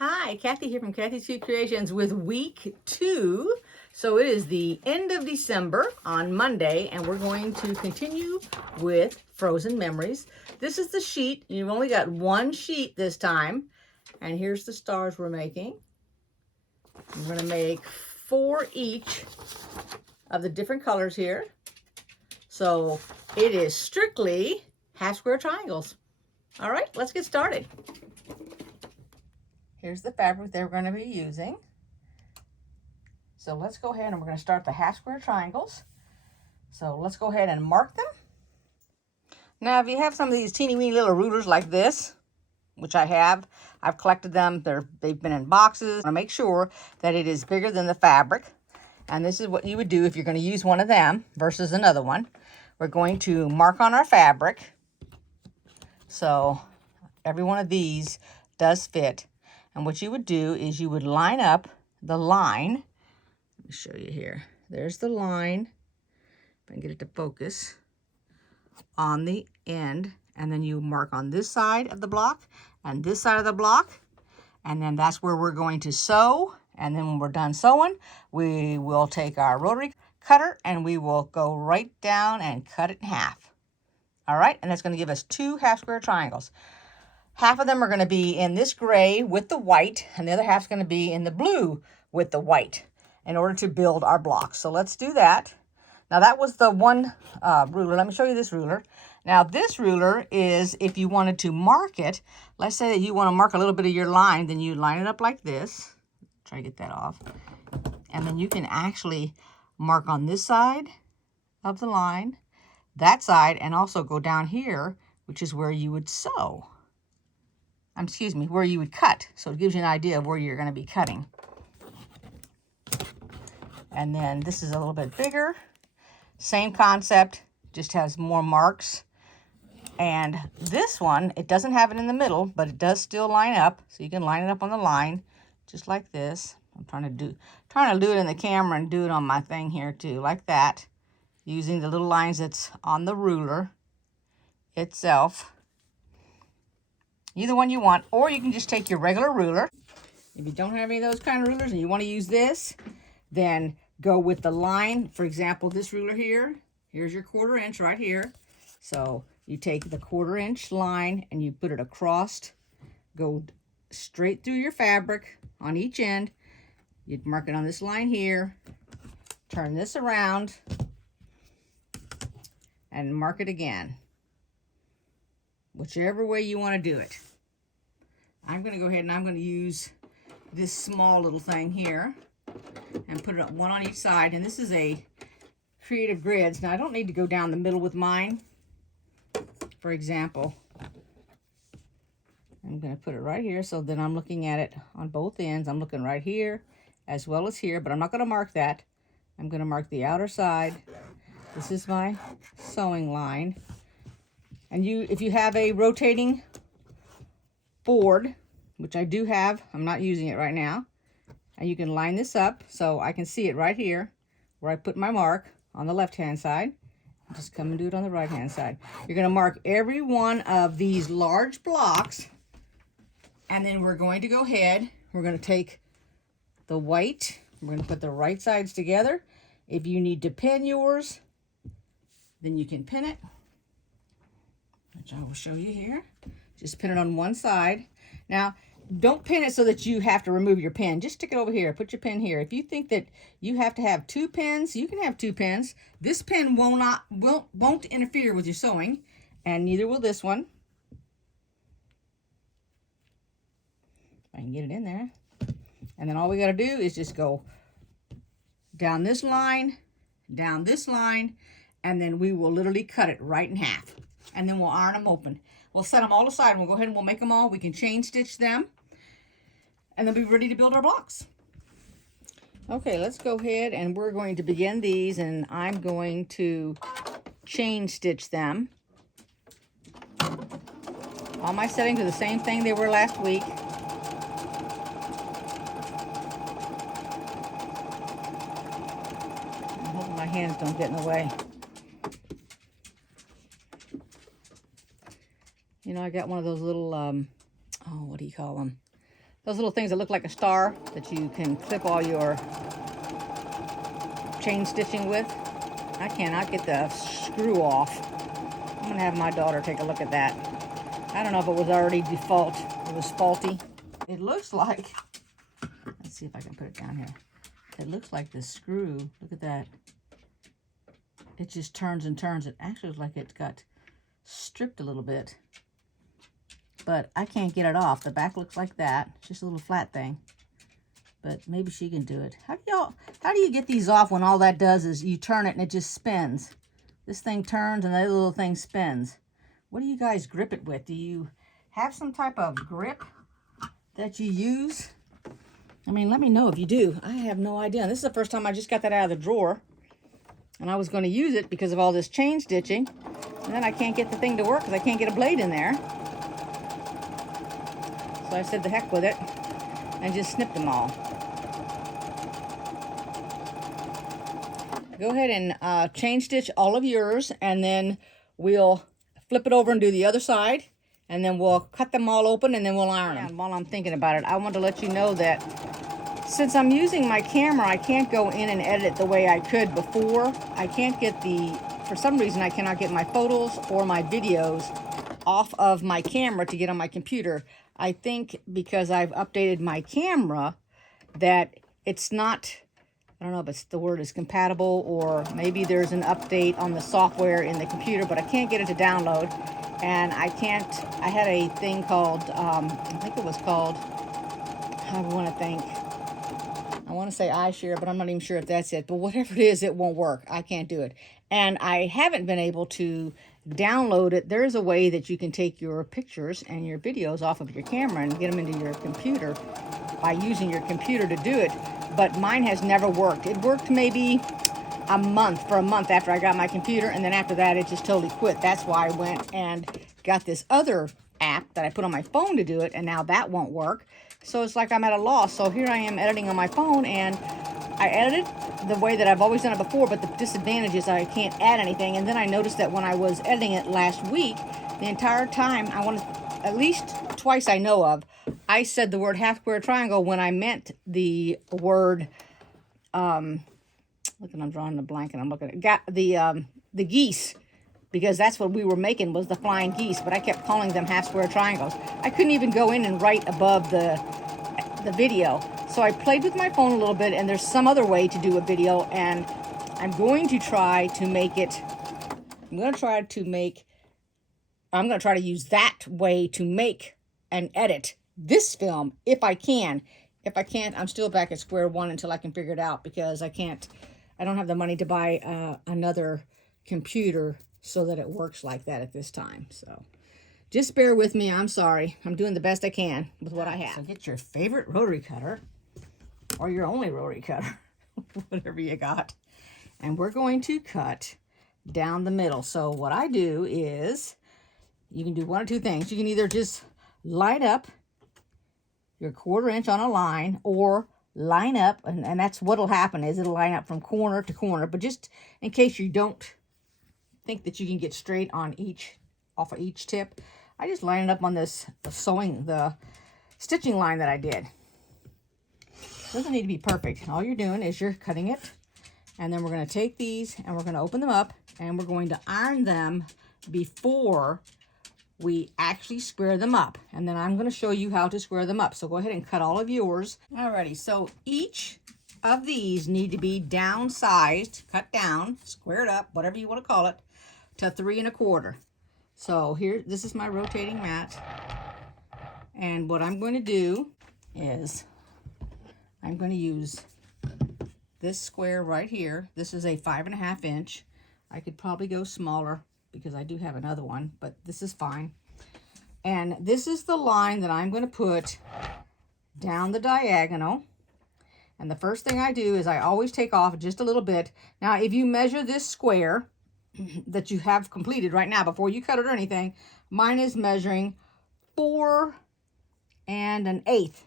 Hi, Kathy here from kathyskutekreations with week 2. So it is the end of December on Monday, and we're going to continue with Frozen Memories. This is the sheet. You've only got one sheet this time, and here's the stars we're making. I'm going to make 4 each of the different colors here. So it is strictly half square triangles. All right, let's get started. Here's the fabric that we're going to be using. So let's go ahead and we're going to start the half square triangles. So let's go ahead and mark them. Now, if you have some of these teeny weeny little rulers like this, which I've collected them. They've been in boxes. I make sure that it is bigger than the fabric. And this is what you would do if you're going to use one of them versus another one. We're going to mark on our fabric. So every one of these does fit. And what you would do is you would line up the line. Let me show you here. There's the line. If I can get it to focus on the end. And then you mark on this side of the block and this side of the block. And then that's where we're going to sew. And then when we're done sewing, we will take our rotary cutter and we will go right down and cut it in half. All right, and that's going to give us 2 half square triangles. Half of them are going to be in this gray with the white, and the other half's going to be in the blue with the white in order to build our blocks. So let's do that. Now that was the one ruler. Let me show you this ruler. Now this ruler is if you wanted to mark it. Let's say that you want to mark a little bit of your line, then you line it up like this. Try to get that off. And then you can actually mark on this side of the line, that side, and also go down here, which is where you would sew. Where you would cut. So it gives you an idea of where you're going to be cutting. And then this is a little bit bigger. Same concept, just has more marks. And this one, it doesn't have it in the middle, but it does still line up. So you can line it up on the line, just like this. I'm trying to do it in the camera and do it on my thing here too, like that. Using the little lines that's on the ruler itself. Either one you want, or you can just take your regular ruler. If you don't have any of those kind of rulers and you want to use this, then go with the line. For example, this ruler here, here's your 1/4 inch right here. So you take the 1/4 inch line and you put it across, go straight through your fabric on each end. You'd mark it on this line here, turn this around, and mark it again. Whichever way you want to do it. I'm going to go ahead and I'm going to use this small little thing here and put it one on each side. And this is a Creative Grids. Now I don't need to go down the middle with mine. For example, I'm going to put it right here. So then I'm looking at it on both ends. I'm looking right here as well as here, but I'm not going to mark that. I'm going to mark the outer side. This is my sewing line. And if you have a rotating board, which I do have, I'm not using it right now, and you can line this up so I can see it right here where I put my mark on the left hand side. Just come and do it on the right hand side. You're going to mark every one of these large blocks, and then we're going to go ahead, we're going to take the white, we're going to put the right sides together. If you need to pin yours, then you can pin it, which I will show you here. Just pin it on one side. Now, don't pin it so that you have to remove your pin. Just stick it over here. Put your pin here. If you think that you have to have 2 pins, you can have 2 pins. This pin won't interfere with your sewing, and neither will this one. I can get it in there. And then all we got to do is just go down this line, and then we will literally cut it right in half. And then we'll iron them open. We'll set them all aside. We'll go ahead and we'll make them all. We can chain stitch them. And then be ready to build our blocks. Okay, let's go ahead and we're going to begin these. And I'm going to chain stitch them. All my settings are the same thing they were last week. I'm hoping my hands don't get in the way. You know, I got one of those little, what do you call them? those little things that look like a star that you can clip all your chain stitching with. I cannot get the screw off. I'm gonna have my daughter take a look at that. I don't know if it was already default. It was faulty. It looks like, let's see if I can put it down here. It looks like the screw, look at that. It just turns and turns. It actually looks like it got stripped a little bit. But I can't get it off. The back looks like that. It's just a little flat thing. But maybe she can do it. How do you get these off when all that does is you turn it and it just spins? This thing turns and that little thing spins. What do you guys grip it with? Do you have some type of grip that you use? I mean, let me know if you do. I have no idea. This is the first time I just got that out of the drawer. And I was going to use it because of all this chain stitching. And then I can't get the thing to work because I can't get a blade in there. So I said the heck with it and just snipped them all. Go ahead and chain stitch all of yours, and then we'll flip it over and do the other side, and then we'll cut them all open and then we'll iron them. And while I'm thinking about it, I want to let you know that since I'm using my camera, I can't go in and edit it the way I could before. I can't get for some reason, I cannot get my photos or my videos off of my camera to get on my computer. I think because I've updated my camera that it's not, I don't know if it's the word is compatible, or maybe there's an update on the software in the computer, but I can't get it to download. And I had a thing called, I think it was called, I want to say iShare, but I'm not even sure if that's it. But whatever it is, it won't work. I can't do it. And I haven't been able to download it. There's a way that you can take your pictures and your videos off of your camera and get them into your computer by using your computer to do it. But mine has never worked. It worked maybe for a month after I got my computer, and then after that, it just totally quit. That's why I went and got this other app that I put on my phone to do it, and now that won't work. So it's like I'm at a loss. So here I am editing on my phone, and I edited the way that I've always done it before, but the disadvantage is I can't add anything. And then I noticed that when I was editing it last week, the entire time, at least twice I know of, I said the word half square triangle when I meant the word, look, I'm drawing the blank and I'm looking at the geese, because that's what we were making, was the flying geese, but I kept calling them half square triangles. I couldn't even go in and write above the video. So I played with my phone a little bit, and there's some other way to do a video, and I'm going to try to use that way to make and edit this film if I can. If I can't, I'm still back at square one until I can figure it out, because I don't have the money to buy another computer so that it works like that at this time. So just bear with me. I'm sorry. I'm doing the best I can with what I have. So get your favorite rotary cutter, or your only rotary cutter, whatever you got. And we're going to cut down the middle. So what I do is, you can do one or two things. You can either just line up your 1/4 inch on a line, or line up, and that's what'll happen, is it'll line up from corner to corner. But just in case you don't think that you can get straight on off of each tip, I just line it up on this the stitching line that I did. Doesn't need to be perfect. All you're doing is you're cutting it, and then we're going to take these and we're going to open them up, and we're going to iron them before we actually square them up. And then I'm going to show you how to square them up. So go ahead and cut all of yours. Alrighty, so each of these need to be downsized, cut down, squared up, whatever you want to call it, to 3 1/4. So here, this is my rotating mat. And what I'm going to do is I'm going to use this square right here. This is a 5 1/2 inch. I could probably go smaller because I do have another one, but this is fine. And this is the line that I'm going to put down the diagonal. And the first thing I do is I always take off just a little bit. Now, if you measure this square that you have completed right now before you cut it or anything, mine is measuring 4 1/8.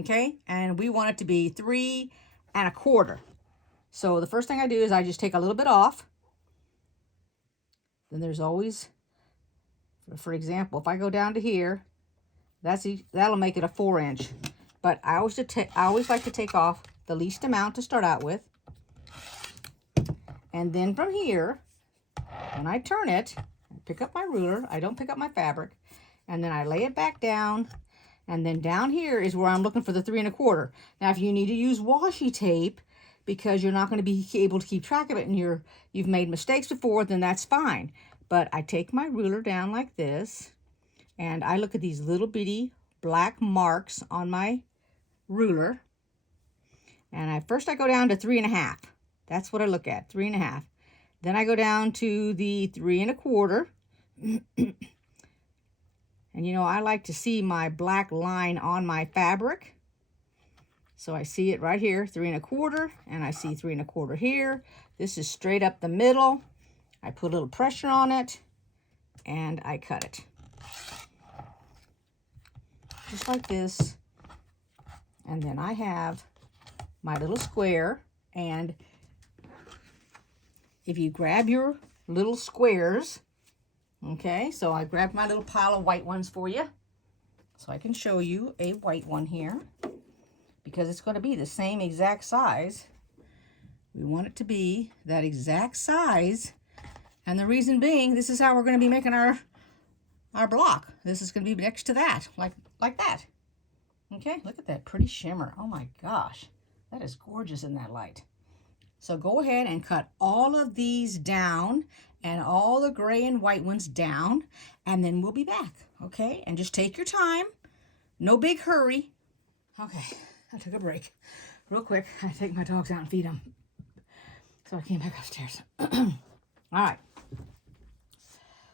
Okay, and we want it to be 3 1/4. So the first thing I do is I just take a little bit off. Then there's always, for example, if I go down to here, that'll make it a 4 inch. But I always like to take off the least amount to start out with. And then from here, when I turn it, I pick up my ruler. I don't pick up my fabric. And then I lay it back down. And then down here is where I'm looking for the 3 1/4. Now, if you need to use washi tape because you're not going to be able to keep track of it and you've made mistakes before, then that's fine. But I take my ruler down like this, and I look at these little bitty black marks on my ruler. And first I go down to 3 1/2. That's what I look at, 3 1/2. Then I go down to the 3 1/4. And you know, I like to see my black line on my fabric. So I see it right here, 3 1/4, and I see 3 1/4 here. This is straight up the middle. I put a little pressure on it, and I cut it. Just like this. And then I have my little square, and if you grab your little squares, okay, so I grabbed my little pile of white ones for you, so I can show you a white one here, because it's going to be the same exact size. We want it to be that exact size, and the reason being, this is how we're going to be making our block. This is going to be next to that, like that. Okay, look at that pretty shimmer. Oh my gosh, that is gorgeous in that light. So go ahead and cut all of these down and all the gray and white ones down, and then we'll be back, okay? And just take your time. No big hurry. Okay, I took a break real quick. I take my dogs out and feed them. So I came back upstairs. All right.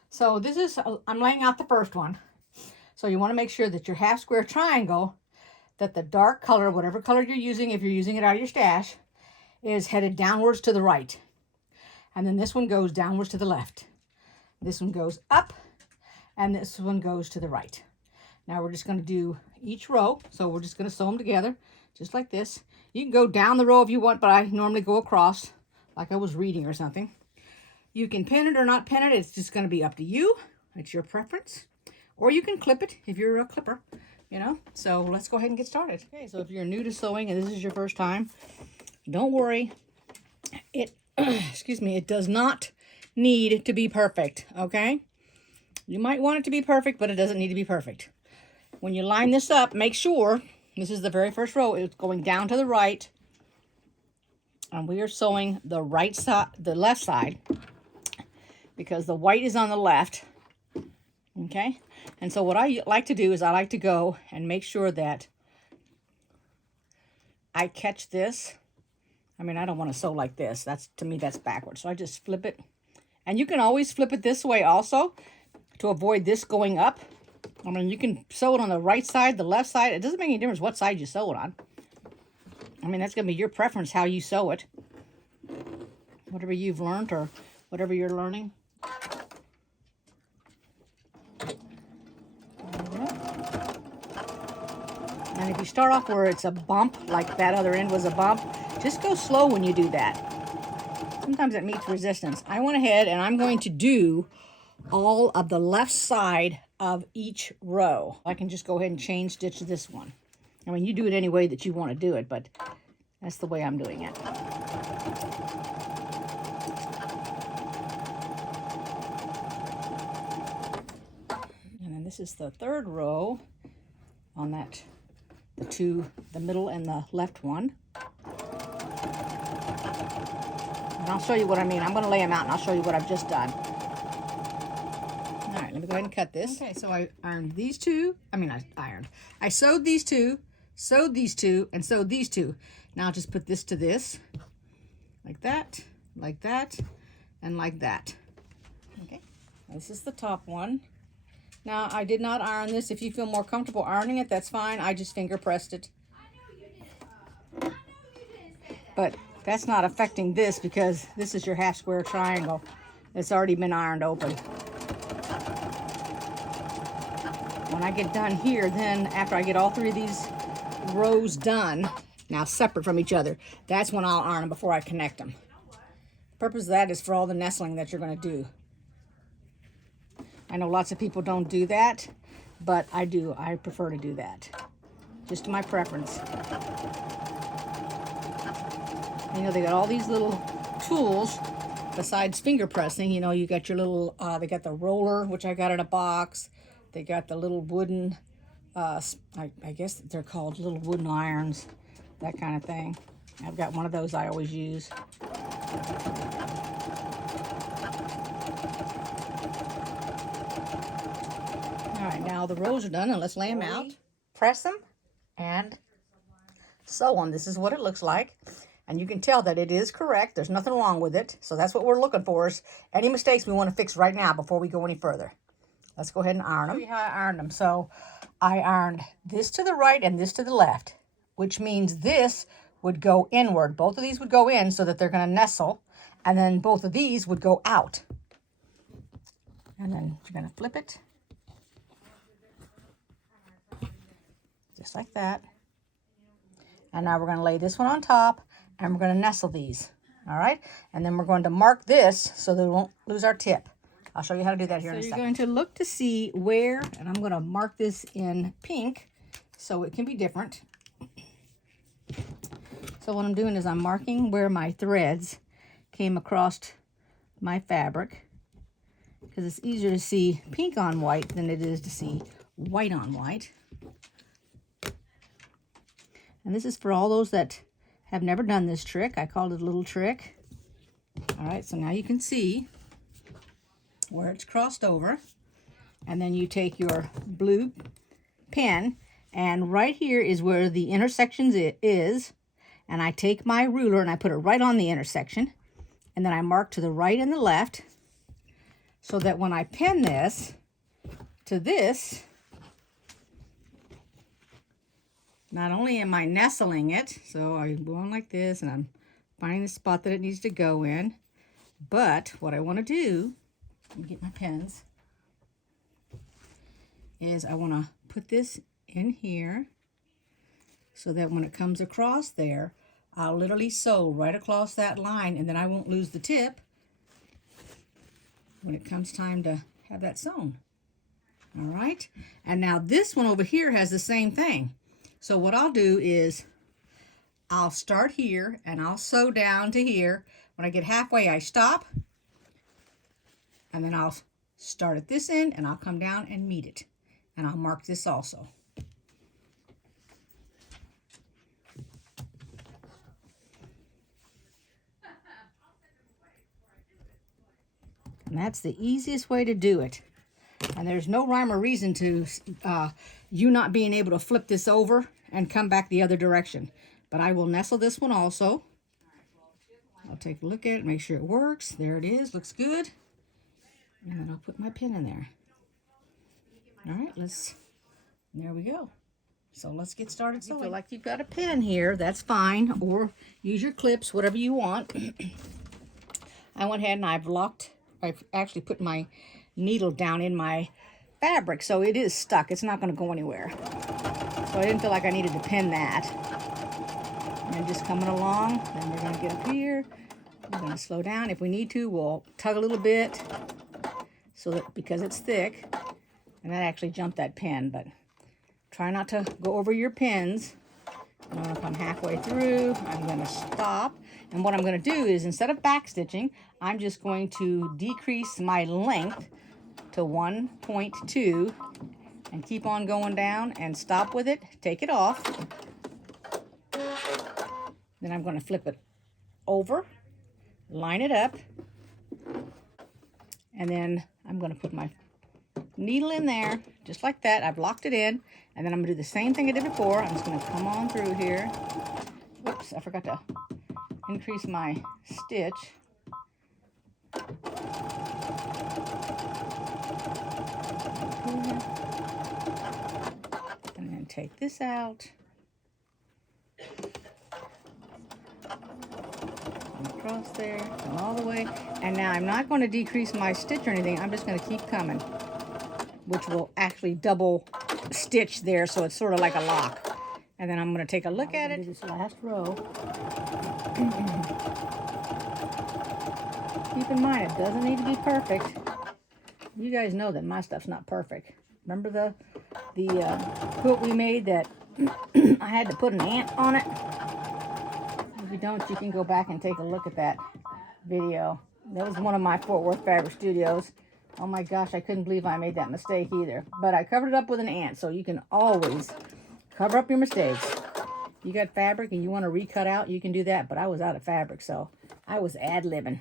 So this is, I'm laying out the first one. So you want to make sure that your half square triangle, that the dark color, whatever color you're using, if you're using it out of your stash, is headed downwards to the right. And then this one goes downwards to the left. This one goes up, and this one goes to the right. Now we're just going to do each row. So we're just going to sew them together, just like this. You can go down the row if you want, but I normally go across, like I was reading or something. You can pin it or not pin it. It's just going to be up to you. It's your preference. Or you can clip it if you're a clipper, you know. So let's go ahead and get started. Okay, so if you're new to sewing and this is your first time, don't worry. Excuse me, it does not need to be perfect, okay? You might want it to be perfect, but it doesn't need to be perfect. When you line this up, make sure, this is the very first row, it's going down to the right. And we are sewing the right side, the left side, because the white is on the left, okay? And so what I like to do is I like to go and make sure that I catch this. I mean, I don't want to sew like this. To me, that's backwards. So I just flip it. And you can always flip it this way also to avoid this going up. I mean, you can sew it on the right side, the left side. It doesn't make any difference what side you sew it on. I mean, that's going to be your preference how you sew it. Whatever you've learned or whatever you're learning. And if you start off where it's a bump, like that other end was a bump, just go slow when you do that. Sometimes it meets resistance. I went ahead and I'm going to do all of the left side of each row. I can just go ahead and chain stitch this one. I mean, you do it any way that you want to do it, but that's the way I'm doing it. And then this is the third row on that, the middle and the left one. And I'll show you what I mean. I'm going to lay them out and I'll show you what I've just done. All right, let me go ahead and cut this. Okay, so I ironed these two. I sewed these two, sewed these two, and sewed these two. Now I'll just put this to this, like that, and like that. Okay, this is the top one. Now, I did not iron this. If you feel more comfortable ironing it, that's fine. I just finger pressed it. But that's not affecting this because this is your half square triangle. It's already been ironed open. When I get done here, then after I get all three of these rows done, now separate from each other, that's when I'll iron them before I connect them. The purpose of that is for all the nestling that you're going to do. I know lots of people don't do that, but I do. I prefer to do that. just my preference. You know, they got all these little tools besides finger pressing. You know, you got your little, they got the roller, which I got in a box. They got the little wooden, I guess they're called little wooden irons, that kind of thing. I've got one of those I always use. All right, now the rows are done, and let's lay them out. Press them and sew on. This is what it looks like. And you can tell that it is correct. There's nothing wrong with it. So that's what we're looking for, is any mistakes we want to fix right now before we go any further. Let's go ahead and iron them. I'll show you how I ironed them. So I ironed this to the right and this to the left, which means this would go inward. Both of these would go in so that they're going to nestle. And then both of these would go out. And then you're going to flip it. Just like that. And now we're going to lay this one on top, and we're going to nestle these. All right? And then we're going to mark this so that we won't lose our tip. I'll show you how to do that here in a second. So you're going to look to see where, and I'm going to mark this in pink so it can be different. So what I'm doing is I'm marking where my threads came across my fabric, because it's easier to see pink on white than it is to see white on white. And this is for all those that have never done this trick. I called it a little trick. All right, so now you can see where it's crossed over. And then you take your blue pen, and right here is where the intersections is. And I take my ruler and I put it right on the intersection. And then I mark to the right and the left, so that when I pin this to this, not only am I nestling it, so I'm going like this and I'm finding the spot that it needs to go in, but what I want to do, let me get my pins, is I want to put this in here so that when it comes across there, I'll literally sew right across that line, and then I won't lose the tip when it comes time to have that sewn. All right, and now this one over here has the same thing. So what I'll do is I'll start here and I'll sew down to here. When I get halfway, I stop, and then I'll start at this end and I'll come down and meet it. And I'll mark this also. And that's the easiest way to do it. And there's no rhyme or reason to you not being able to flip this over and come back the other direction. But I will nestle this one also. I'll take a look at it, make sure it works. There it is, looks good. And then I'll put my pin in there. All right, there we go. So let's get started sewing. If you feel like you've got a pin here, that's fine. Or use your clips, whatever you want. I went ahead and I've actually put my needle down in my fabric, so it is stuck. It's not going to go anywhere. So I didn't feel like I needed to pin that. And just coming along, then we're going to get up here. We're going to slow down. If we need to, we'll tug a little bit, so that, because it's thick, and that actually jumped that pin. But try not to go over your pins. I'm going to come halfway through. I'm going to stop. And what I'm going to do is, instead of back stitching, I'm just going to decrease my length to 1.2 and keep on going down and stop with it, take it off. Then I'm going to flip it over, line it up, and then I'm going to put my needle in there just like that. I've locked it in, and then I'm going to do the same thing I did before. I'm just going to come on through here. Whoops, I forgot to increase my stitch. And then take this out. And across there, come all the way. And now I'm not going to decrease my stitch or anything. I'm just going to keep coming, which will actually double stitch there, so it's sort of like a lock. And then I'm going to take a look at it. This last row. Keep in mind, it doesn't need to be perfect. You guys know that my stuff's not perfect. Remember the quilt we made that I had to put an ant on it. If you don't, you can go back and take a look at that video. That was one of my Fort Worth fabric studios. Oh my gosh, I couldn't believe I made that mistake either. But I covered it up with an ant, so you can always cover up your mistakes. If you got fabric and you want to recut out, you can do that. But I was out of fabric, so I was ad-libbing.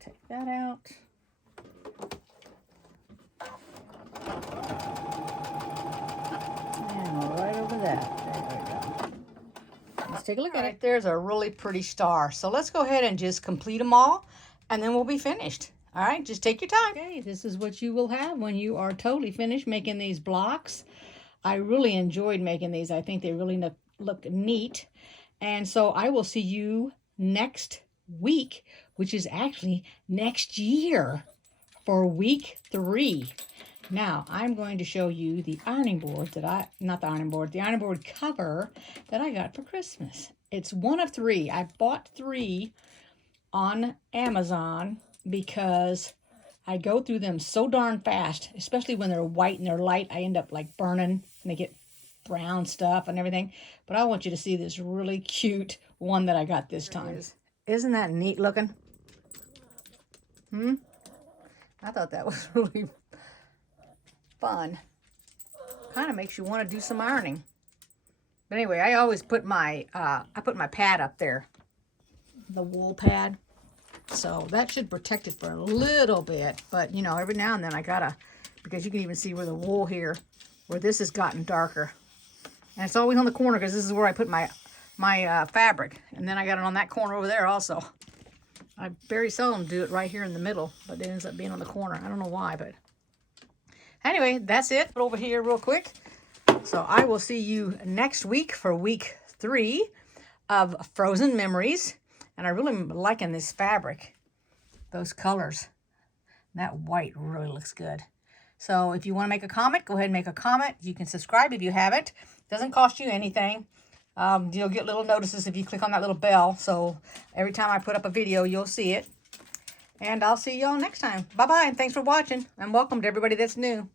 Take that out. And right over that. There we go. Let's take a look at it. There's a really pretty star. So let's go ahead and just complete them all, and then we'll be finished. All right, just take your time. Okay, this is what you will have when you are totally finished making these blocks. I really enjoyed making these. I think they really look neat. And so I will see you next week, which is actually next year, for week 3. Now I'm going to show you the ironing board that the ironing board cover that I got for Christmas. It's one of 3. I bought 3 on Amazon because I go through them so darn fast, especially when they're white and they're light. I end up like burning and they get brown stuff and everything. But I want you to see this really cute one that I got this time. Isn't that neat looking? I thought that was really fun. Kind of makes you want to do some ironing. But anyway, I always put my my pad up there, the wool pad. So that should protect it for a little bit. But you know, every now and then I gotta, because you can even see where the wool here, where this has gotten darker. And it's always on the corner because this is where I put my fabric. And then I got it on that corner over there also. I very seldom do it right here in the middle, but it ends up being on the corner. I don't know why, but anyway, that's it. Put over here real quick. So I will see you next week for week 3 of Frozen Memories. And I really am liking this fabric, those colors. That white really looks good. So if you want to make a comment, go ahead and make a comment. You can subscribe if you haven't. It doesn't cost you anything. You'll get little notices if you click on that little bell. So every time I put up a video, you'll see it. And I'll see y'all next time. Bye-bye, and thanks for watching. And welcome to everybody that's new.